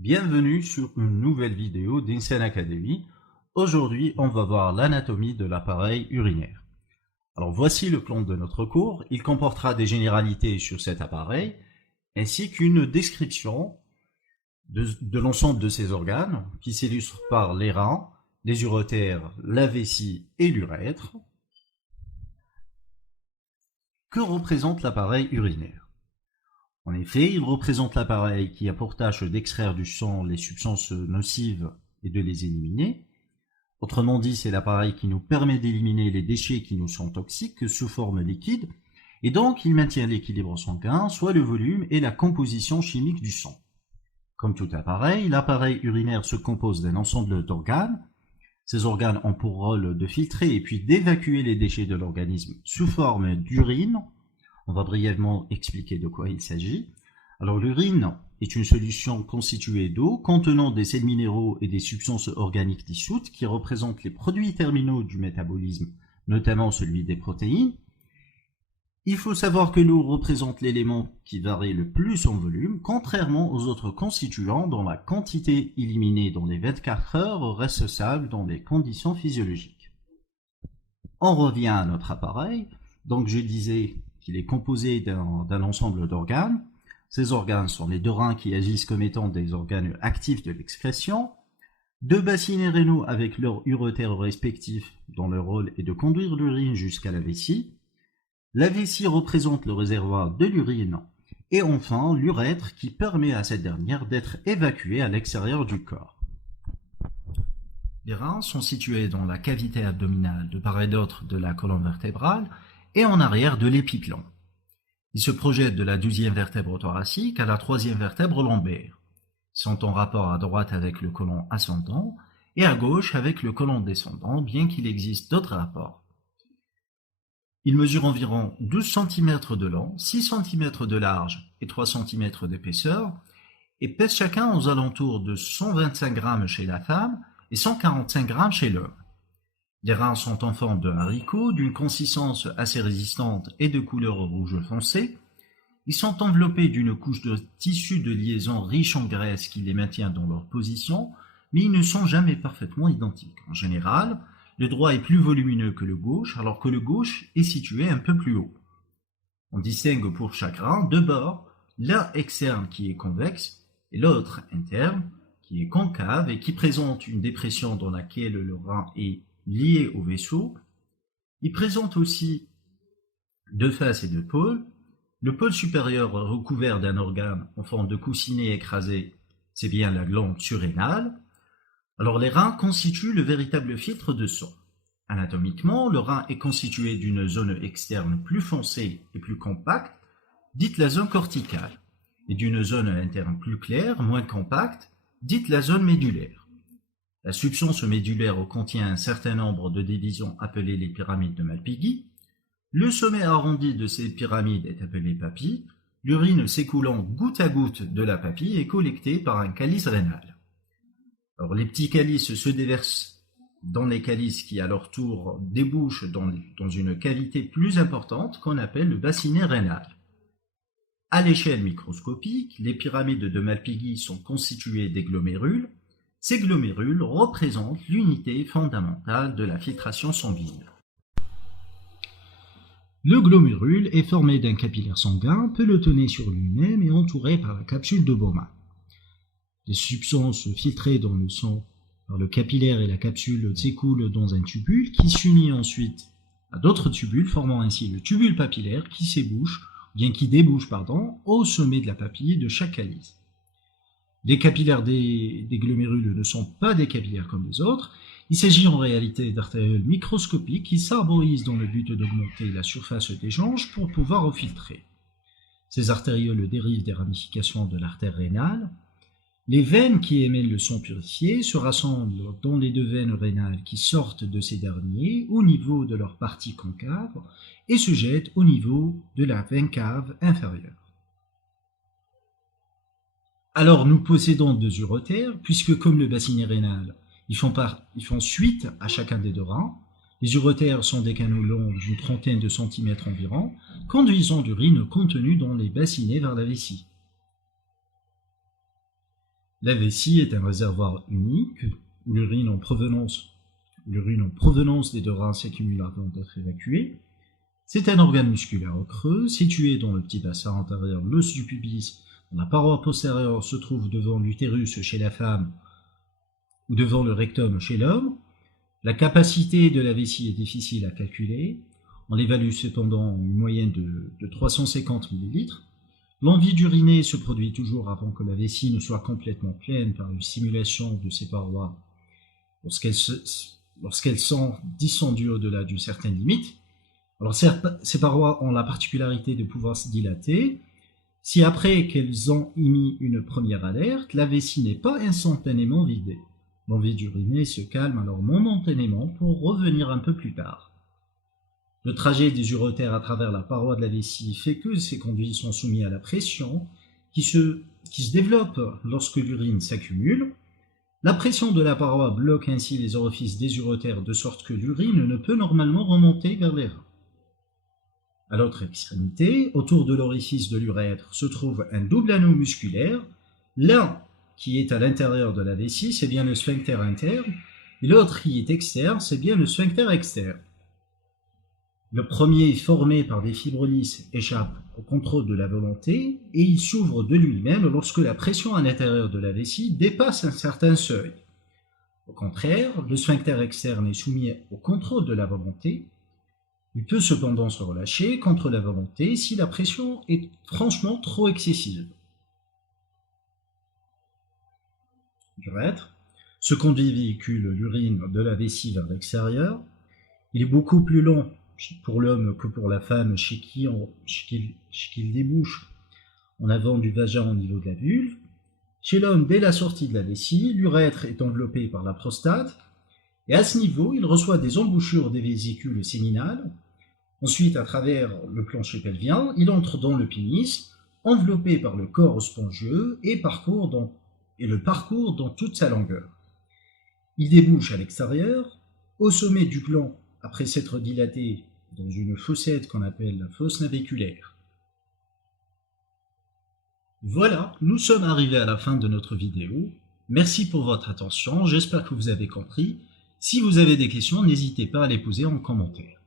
Bienvenue sur une nouvelle vidéo d'Insen Academy. Aujourd'hui, on va voir l'anatomie de l'appareil urinaire. Alors voici le plan de notre cours. Il comportera des généralités sur cet appareil, ainsi qu'une description de l'ensemble de ces organes, qui s'illustrent par les reins, les uretères, la vessie et l'urètre. Que représente l'appareil urinaire? En effet, il représente l'appareil qui a pour tâche d'extraire du sang les substances nocives et de les éliminer. Autrement dit, c'est l'appareil qui nous permet d'éliminer les déchets qui nous sont toxiques sous forme liquide, et donc il maintient l'équilibre sanguin, soit le volume et la composition chimique du sang. Comme tout appareil, l'appareil urinaire se compose d'un ensemble d'organes. Ces organes ont pour rôle de filtrer et puis d'évacuer les déchets de l'organisme sous forme d'urine. On va brièvement expliquer de quoi il s'agit. Alors l'urine est une solution constituée d'eau contenant des sels minéraux et des substances organiques dissoutes qui représentent les produits terminaux du métabolisme, notamment celui des protéines. Il faut savoir que l'eau représente l'élément qui varie le plus en volume, contrairement aux autres constituants dont la quantité éliminée dans les 24 heures reste stable dans les conditions physiologiques. On revient à notre appareil. Donc je disais qu'il est composé d'un ensemble d'organes. Ces organes sont les deux reins qui agissent comme étant des organes actifs de l'excrétion, deux bassinets rénaux avec leurs uretères respectifs dont le rôle est de conduire l'urine jusqu'à la vessie. La vessie représente le réservoir de l'urine et enfin l'urètre qui permet à cette dernière d'être évacuée à l'extérieur du corps. Les reins sont situés dans la cavité abdominale de part et d'autre de la colonne vertébrale et en arrière de l'épiplan. Ils se projettent de la 12e vertèbre thoracique à la 3e vertèbre lombaire. Ils sont en rapport à droite avec le côlon ascendant et à gauche avec le côlon descendant, bien qu'il existe d'autres rapports. Ils mesurent environ 12 cm de long, 6 cm de large et 3 cm d'épaisseur et pèsent chacun aux alentours de 125 g chez la femme et 145 g chez l'homme. Les reins sont en forme de haricot, d'une consistance assez résistante et de couleur rouge foncé. Ils sont enveloppés d'une couche de tissu de liaison riche en graisse qui les maintient dans leur position, mais ils ne sont jamais parfaitement identiques. En général, le droit est plus volumineux que le gauche, alors que le gauche est situé un peu plus haut. On distingue pour chaque rein deux bords, l'un externe qui est convexe et l'autre interne qui est concave et qui présente une dépression dans laquelle le rein est lié au vaisseau. Il présente aussi deux faces et deux pôles. Le pôle supérieur recouvert d'un organe en forme de coussinet écrasé, c'est bien la glande surrénale. Alors les reins constituent le véritable filtre de sang. Anatomiquement, le rein est constitué d'une zone externe plus foncée et plus compacte, dite la zone corticale, et d'une zone interne plus claire, moins compacte, dite la zone médulaire. La substance médulaire contient un certain nombre de divisions appelées les pyramides de Malpighi. Le sommet arrondi de ces pyramides est appelé papille. L'urine s'écoulant goutte à goutte de la papille est collectée par un calice rénal. Alors, les petits calices se déversent dans les calices qui, à leur tour, débouchent dans une cavité plus importante qu'on appelle le bassinet rénal. À l'échelle microscopique, les pyramides de Malpighi sont constituées des glomérules. Ces glomérules représentent l'unité fondamentale de la filtration sanguine. Le glomérule est formé d'un capillaire sanguin pelotonné sur lui-même et entouré par la capsule de Bowman. Les substances filtrées dans le sang par le capillaire et la capsule s'écoulent dans un tubule qui s'unit ensuite à d'autres tubules, formant ainsi le tubule papillaire qui débouche au sommet de la papille de chaque calice. Les capillaires des glomérules ne sont pas des capillaires comme les autres. Il s'agit en réalité d'artérioles microscopiques qui s'arborisent dans le but d'augmenter la surface des jonches pour pouvoir filtrer. Ces artérioles dérivent des ramifications de l'artère rénale. Les veines qui émènent le sang purifié se rassemblent dans les deux veines rénales qui sortent de ces derniers au niveau de leur partie concave et se jettent au niveau de la veine cave inférieure. Alors nous possédons deux uretères, puisque comme le bassinet rénal, ils font suite à chacun des deux reins. Les uretères sont des canaux longs d'une trentaine de centimètres environ, conduisant l'urine contenue dans les bassinets vers la vessie. La vessie est un réservoir unique où l'urine en provenance des deux reins s'accumule avant d'être évacuée. C'est un organe musculaire creux situé dans le petit bassin antérieur, l'os du pubis. La paroi postérieure se trouve devant l'utérus chez la femme ou devant le rectum chez l'homme. La capacité de la vessie est difficile à calculer. On l'évalue cependant une moyenne de 350 ml. L'envie d'uriner se produit toujours avant que la vessie ne soit complètement pleine par une stimulation de ses parois lorsqu'elles sont descendues au-delà d'une certaine limite. Alors ces parois ont la particularité de pouvoir se dilater. Si après qu'elles ont émis une première alerte, la vessie n'est pas instantanément vidée. L'envie d'uriner se calme alors momentanément pour revenir un peu plus tard. Le trajet des urotères à travers la paroi de la vessie fait que ces conduits sont soumis à la pression qui se développe lorsque l'urine s'accumule. La pression de la paroi bloque ainsi les orifices des urotères de sorte que l'urine ne peut normalement remonter vers les reins. À l'autre extrémité, autour de l'orifice de l'urètre, se trouve un double anneau musculaire. L'un qui est à l'intérieur de la vessie, c'est bien le sphincter interne, et l'autre qui est externe, c'est bien le sphincter externe. Le premier, formé par des fibres lisses, échappe au contrôle de la volonté et il s'ouvre de lui-même lorsque la pression à l'intérieur de la vessie dépasse un certain seuil. Au contraire, le sphincter externe est soumis au contrôle de la volonté. Il peut cependant se relâcher contre la volonté si la pression est franchement trop excessive. L'urètre. Ce conduit véhicule l'urine de la vessie vers l'extérieur. Il est beaucoup plus long pour l'homme que pour la femme chez qui il débouche en avant du vagin au niveau de la vulve. Chez l'homme, dès la sortie de la vessie, l'urètre est enveloppé par la prostate et à ce niveau, il reçoit des embouchures des vésicules séminales. Ensuite, à travers le plancher pelvien, il entre dans le pénis, enveloppé par le corps spongieux et le parcourt dans toute sa longueur. Il débouche à l'extérieur, au sommet du gland, après s'être dilaté dans une fossette qu'on appelle la fosse naviculaire. Voilà, nous sommes arrivés à la fin de notre vidéo. Merci pour votre attention, j'espère que vous avez compris. Si vous avez des questions, n'hésitez pas à les poser en commentaire.